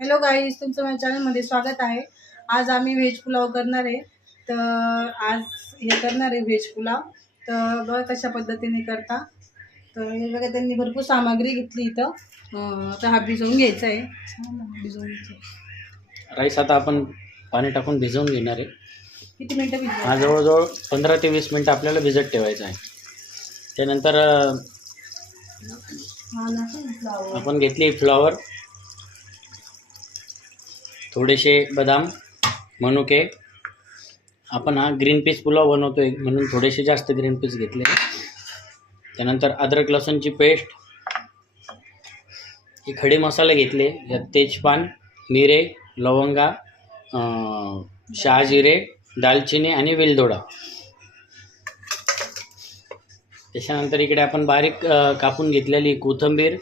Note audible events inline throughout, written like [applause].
Hello guys तुमचं माझ्या चॅनलमध्ये स्वागत आहे. आज आम्ही व्हेज पुलाव करणार आहे. तर आज हे करणार आहे व्हेज पुलाव. तर बघा कशा पद्धतीने करता. तर हे बघा त्यांनी भरपूर सामग्री घेतली इथं. तर हा भिजवून घ्यायचा आहे. भिजवून घ्यायचा राईस आता आपण पाणी टाकून भिजवून घेणार आहे. किती मिनटं हा भिजवायचं जवळजवळ पंधरा ते वीस मिनटं आपल्याला भिजत ठेवायचं आहे. त्यानंतर हा आपण घेतली फ्लॉवर थोडेसे बदाम मनुके. आपण हा ग्रीन पीस पुलाव बनवतोय म्हणून थोडेसे जास्त ग्रीन पीस घेतले. त्यानंतर अद्रक लसूणची पेस्ट हे खडे मसाले घेतले. यात तेजपान मिरे लवंगा शहाजिरे दालचिनी आणि वेलदोडा. त्याच्यानंतर इकडे आपण बारीक कापून घेतलेली कोथिंबीर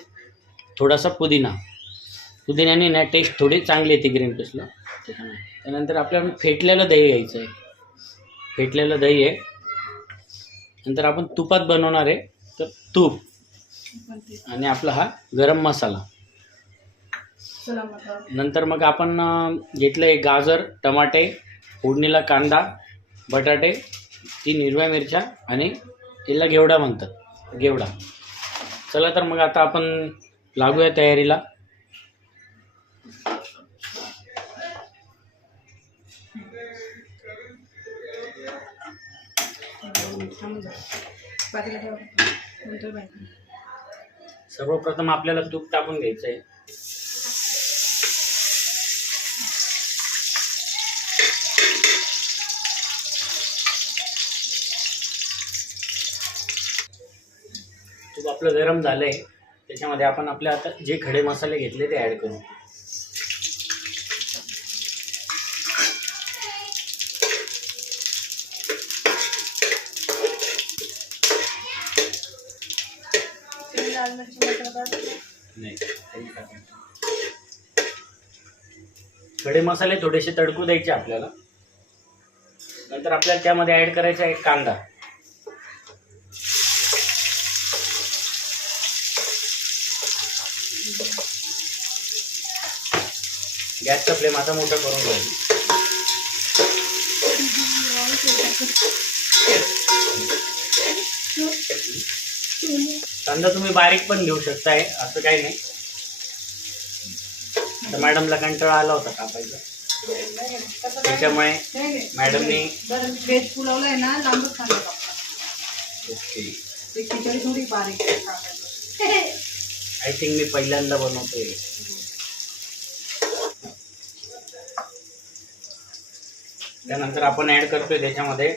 थोडासा पुदिना. पुदिन्याने ना टेस्ट थोडी चांगली येते ग्रीन पीसला त्यानंतर आपल्याला फेटलेलं दही घ्यायचं आहे फेटलेलं दही आहे. नंतर आपण तुपात बनवणार आहे. तर तूप. आणि आपला हा गरम मसाला. चला नंतर मग आपण घेतलं आहे गाजर टमाटे फोडणीला कांदा बटाटे तीन हिरव्या मिरच्या आणि तिला घेवडा म्हणतात. घेवडा. चला तर मग आता आपण लागूया तयारीला. थांबून जा ठेवा. नंतर सर्वप्रथम आपल्याला तूप टाकून घ्यायचं आहे तूप आपलं गरम झालं आहे त्याच्यामध्ये आपण आपले आता जे खडे मसाले घेतले ते ॲड करू तुम्ही लाल मिरची मसाला टाकला? नाही काही टाकायचं. खडे मसाले थोडेसे तडकू द्यायचे आपल्याला. नंतर आपल्याला त्यामध्ये ॲड करायचा आहे कांदा. गॅसचा फ्लेम आता मोठा करून घ्यायचा कांदा तुम्ही बारीक पण घेऊ शकताय असं काही नाही. तर मॅडमला कंटाळा आला होता कापायचा. तसं त्याच्यामुळे मॅडमनी बरं आहे ना लांबच ओके ते खिचडी थोडी बारीक आय थिंक मी पहिल्यांदा बनवतोय. त्यानंतर आपण ऍड करतोय त्याच्यामध्ये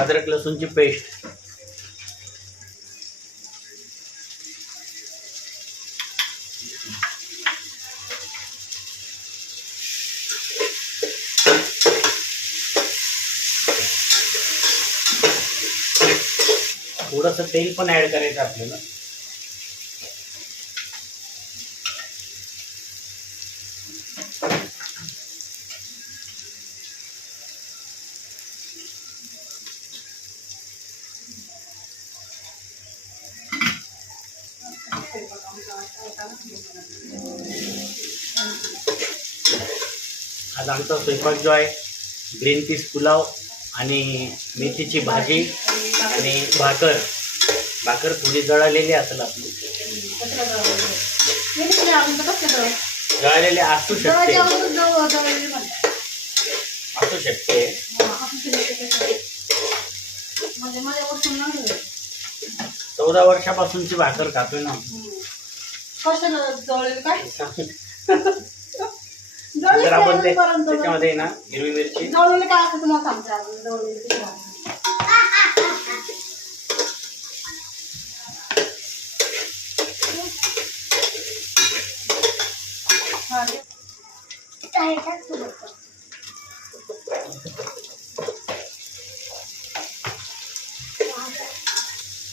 अद्रक लसूणची पेस्ट थोडंसं तेल पण ऍड करायचं आपल्याला. आज आमचा स्वयंपाक जो आहे ग्रीन पीस पुलाव आणि मेथीची भाजी आणि भाकर. भाकर थोडी जळालेली असेल आपली. जळालेली असू शकते. असू शकते. चौदा वर्षापासूनची भाकर खातोय ना. कशाला काय आपण त्याच्यामध्ये ना हिरवी मिरची. जवळ काय असं तुम्हाला सांगते अजून जळलेली किती आहे. हा, ते- आहे का तुझं?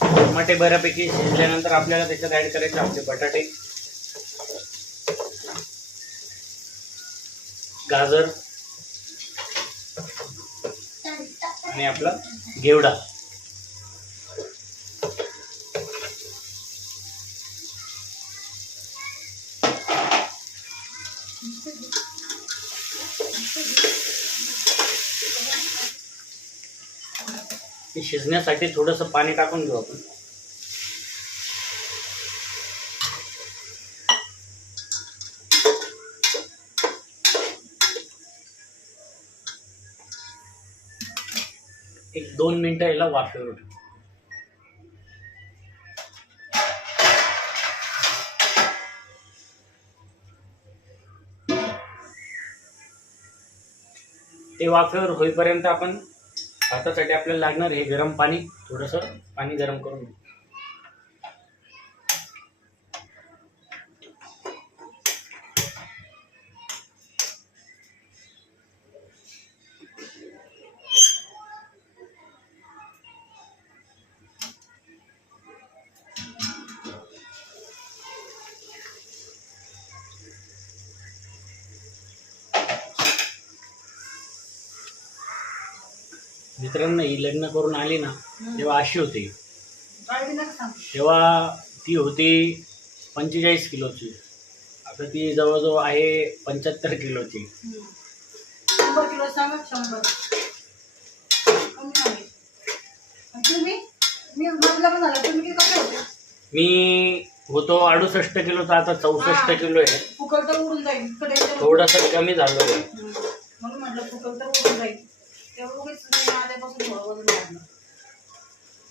टमाटे बऱ्यापैकी शिजल्यानंतर आपल्याला त्याच्यात ऍड करायचे आपले बटाटे गाजर आणि आपला घेवडा. ते शिजण्यासाठी थोडंसं पाणी टाकून घेऊ आपण एक दोन मिनिटं याला वाफेवर ठेवू. ते वाफेवर होईपर्यंत आपण भातासाठी आपल्याला लागणार हे गरम पाणी थोडंसं पाणी गरम करून मित्रांनो ही लग्न करून आली ना तेव्हा अशी होती. तेव्हा ती होती पंचेचाळीस किलोची. आता ती जवळजवळ आहे पंच्याहत्तर किलोची. हम्म. शंभर किलो सांगा शंभर. कमी सांगे आणि तुम्ही? मी माझं लग्न झालं. तुम्ही किती कपडे होते मी होतो अडुसष्ट किलोचा आता चौसष्ट. किलो आहे. तर उडून जाईल. थोडंसं कमी झालं. म्हणून म्हटलं फुकट तर उडून जाईल. तेवढं उगीच मी आल्यापासून थोडं वजन वाढलं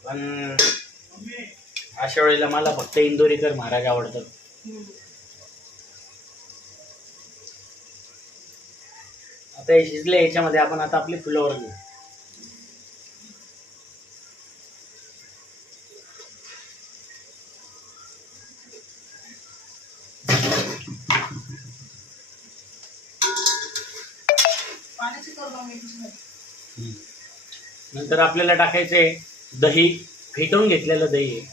पण अशा वेळेला मला फक्त इंदोरीकर महाराज आवडतात. आता हे शिजले याच्यामध्ये आपण आता आपली फुलावर घेऊ. पाण्याची करू मी नंतर आपल्याला टाकायचे दही. फेटून घेतलेलं दही आहे.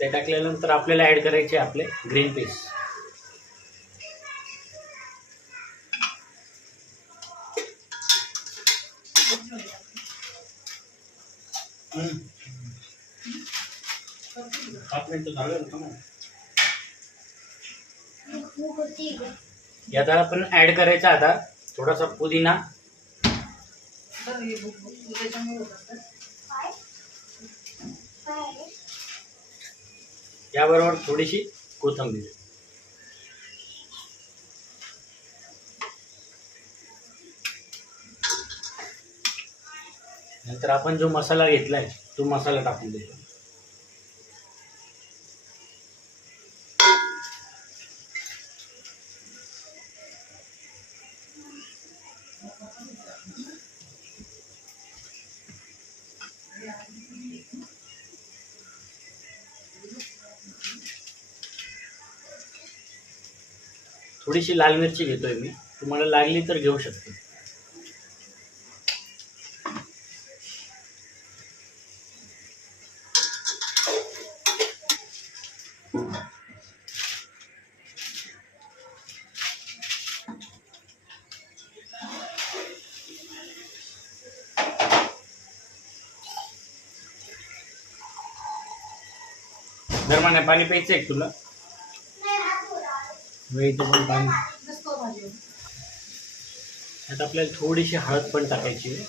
ते टाकल्यानंतर आपल्याला ऍड करायचे आपले ग्रीन पीस पाच मिनिटं झालं ना यात आपण ऍड करायचा आता. थोडासा पुदिना. याबरोबर थोडीशी कोथिंबीर. नंतर आपण जो मसाला घेतलाय तो मसाला टाकून देतो. थोडीशी लाल मिरची घेतोय मी. तुम्हाला लागली तर घेऊ शकते. धर्माने पाणी प्यायचं आहे तुला इथं पण पाणी. आता आपल्याला थोडीशी हळद पण टाकायची आहे.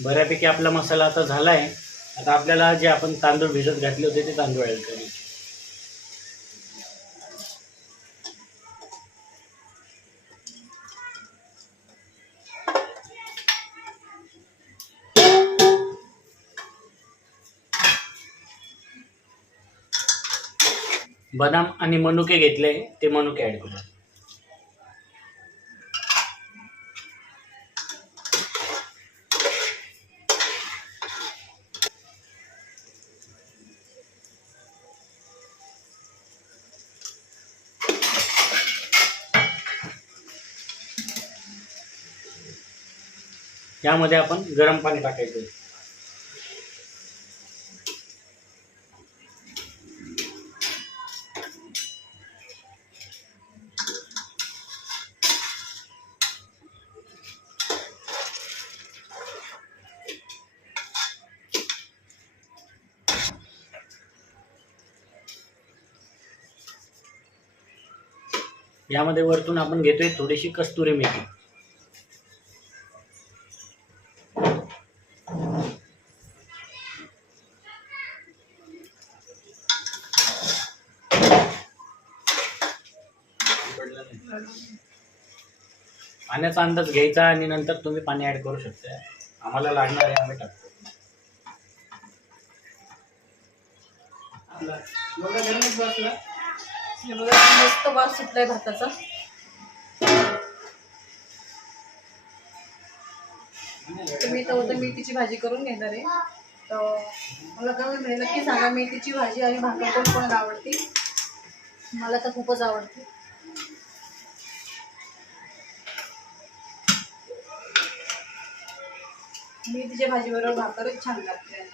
बऱ्यापैकी आपला मसाला आता झाला आहे आता आपल्याला जे आपण तांदूळ भिजत घातले होते ते तांदूळ ॲड करायचे बदाम आणि मनुके घेतले ते मनुके ॲड करू. यामध्ये आपण गरम पाणी टाकायचं. यामध्ये वरतून आपण घेतोय थोडीशी कस्तुरी मेथी. पाण्याचा अंदाज घ्यायचा आणि नंतर तुम्ही पाणी ऍड करू शकता. आम्हाला लागणार आहे आम्ही टाकतो. मस्त वास सुटलाय भाताचा. तर मी तर मेथीची भाजी करून घेणार आहे. तर मला म्हणजे नक्की सांगा मेथीची भाजी आणि भाकर कोण कोणाला आवडते मला तर खूपच आवडते मेथीच्या भाजीबरोबर भाकरच छान लागते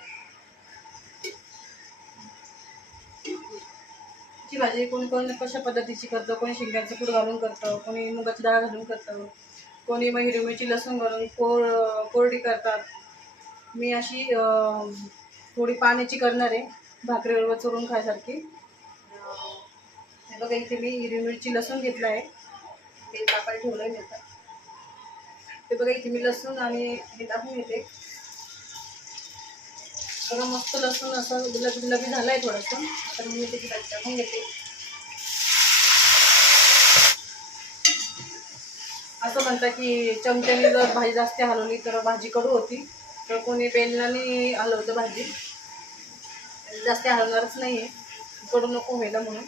ती भाजी कोणी कोण कशा पद्धतीची करतं? कोणी शेंगाचं कूड घालून करतं? कोणी मुगाची डाळ घालून करतं? कोणी मग हिरवी मिरची लसूण घालून कोर कोरडी करतात. मी अशी थोडी पाण्याची करणार आहे. भाकरीबरोबर चोरून खायसारखी. बघा इथे मी हिरवी मिरची लसूण घेतला आहे. ते टाकायला ठेवलं आहे ते बघा इथे मी लसूण आणि हे टाकून घेते. बघा मस्त लसूण असं गुलाबी गुलाबी झालं आहे थोडंसं. तर मी त्याची टाकून घेते. असं म्हणतात की चमच्याने जर भाजी जास्त हलवली तर भाजी कडू होती. तर कोणी बेलनाने हलवतं भाजी. जास्त हलवणारच नाही आहे कडू नको व्हायला म्हणून.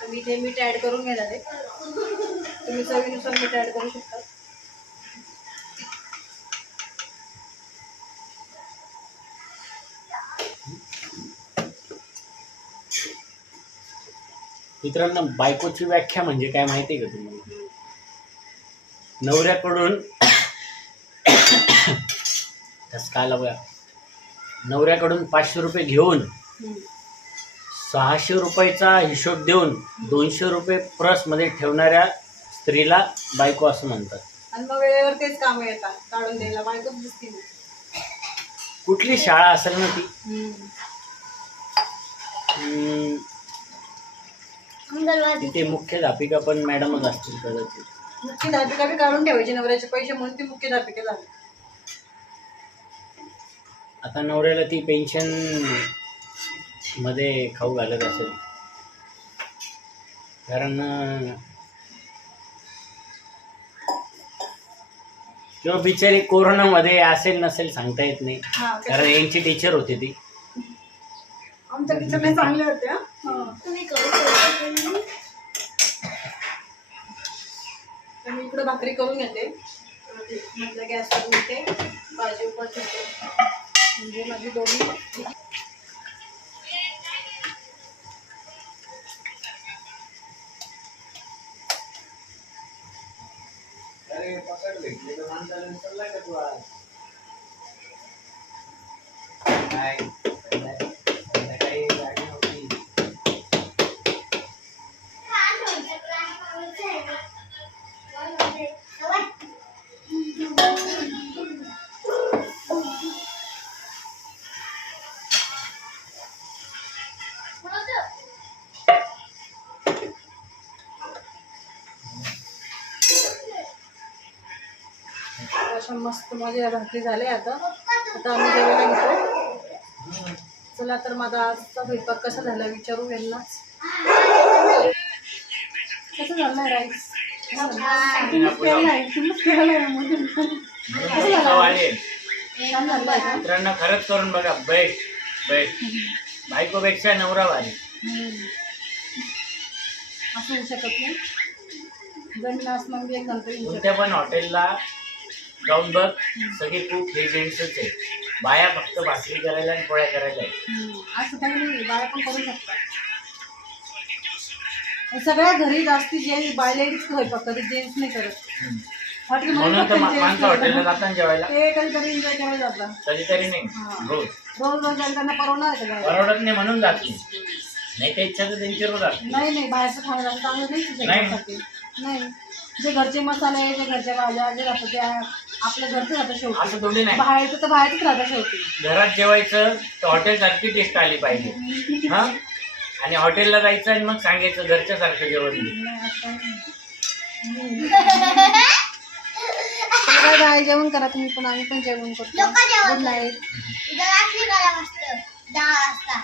तर मी ते मीठ ॲड करून घेणार आहे. तुम्ही चवीनुसार मीठ ॲड करू शकता. मित्रांनो बायकोची व्याख्या म्हणजे काय माहिती आहे का तुम्हाला? नवऱ्याकडून [coughs] काय बघा. नवऱ्याकडून पाचशे रुपये घेऊन. सहाशे रुपयाचा हिशोब देऊन दोनशे रुपये पर्समध्ये ठेवणाऱ्या स्त्रीला बायको असं म्हणतात. आणि मग वेळेवर तेच कामं येतात काढून द्यायला बायकोच दिसते मग. कुठली शाळा असेल ना ती? हम्म. हम्म, तिथे मुख्याध्यापिका पण मॅडमच असतील कदाचित. मुख्याध्यापिका बी काढून ठेवायचे नवऱ्याचे पैसे म्हणून ती मुख्याध्यापिका झाली आता नवऱ्याला ती पेन्शन मध्ये खाऊ घालत असेल. कारण किंवा बिचारी कोरोनामध्ये असेल नसेल सांगता येत नाही. कारण यांची टीचर होती ती. आमच्या टीचर नाही चांगले होते मी इकडं भाकरी करून घेते. म्हटलं भाजी ठेवते म्हणजे माझी दोन्ही. એ પકડ લે એટલે માનતા ને પકડ લાગે તું આ अशा मस्त माझ्या भाकरी झाल्या आता. आता आम्ही जेवायला घेतो. चला तर माझा आजचा स्वयंपाक कसा झाला विचारू यांनाच. कसं झालं राईस छान झालं का? मित्रांनो खरंच करून बघा बेस्ट बेस्ट बायकोपेक्षा नवरा हम्म. असं होऊ शकत नाही. एक नंतर शकत कोणत्या पण हॉटेलला जाऊन बघ सगळे खूप हे जेंट्सच आहे बाया फक्त भाकरी करायला आणि पोळ्या करायला आहे नाही बाया पण करू शकतात. सगळ्या घरी जास्ती जेंट्स बाय लेडीज स्वयंपाक करत जेंट्स नाही करत. हॉटेलमध्ये म्हणून तर फक्त मा- gents माणसं हॉटेलला करतात. जातात जेवायला. ते कधीतरी एन्जॉय करायला जातात. कधीतरी नाही. रोज. रोज रोज जायला त्यांना परवडणार आहे का जायला? परवडत नाही म्हणून जात नाही. नाही त्या इच्छा तर नाही नाही बाहेरचं खायला चांगलं नाही. जे घरचे मसाले जे घरच्या भाज्या जे राहतात त्या आपल्या घरचं राहतं शेवटी. असं थोडी नाही. बाहेरचं तर बाहेरच राहतं शेवटी. घरात जेवायचं तर हॉटेल सारखी टेस्ट आली पाहिजे. हा? आणि हॉटेलला जायचं आणि मग सांगायचं घरच्या सारखं जेवण दे. नाही, असं नाही. चला बाय बाय जेवण करा तुम्ही पण आम्ही पण जेवण करतो. लोकं जेवण गुड नाईट उद्या रात्री करा मस्त दहा वाजता.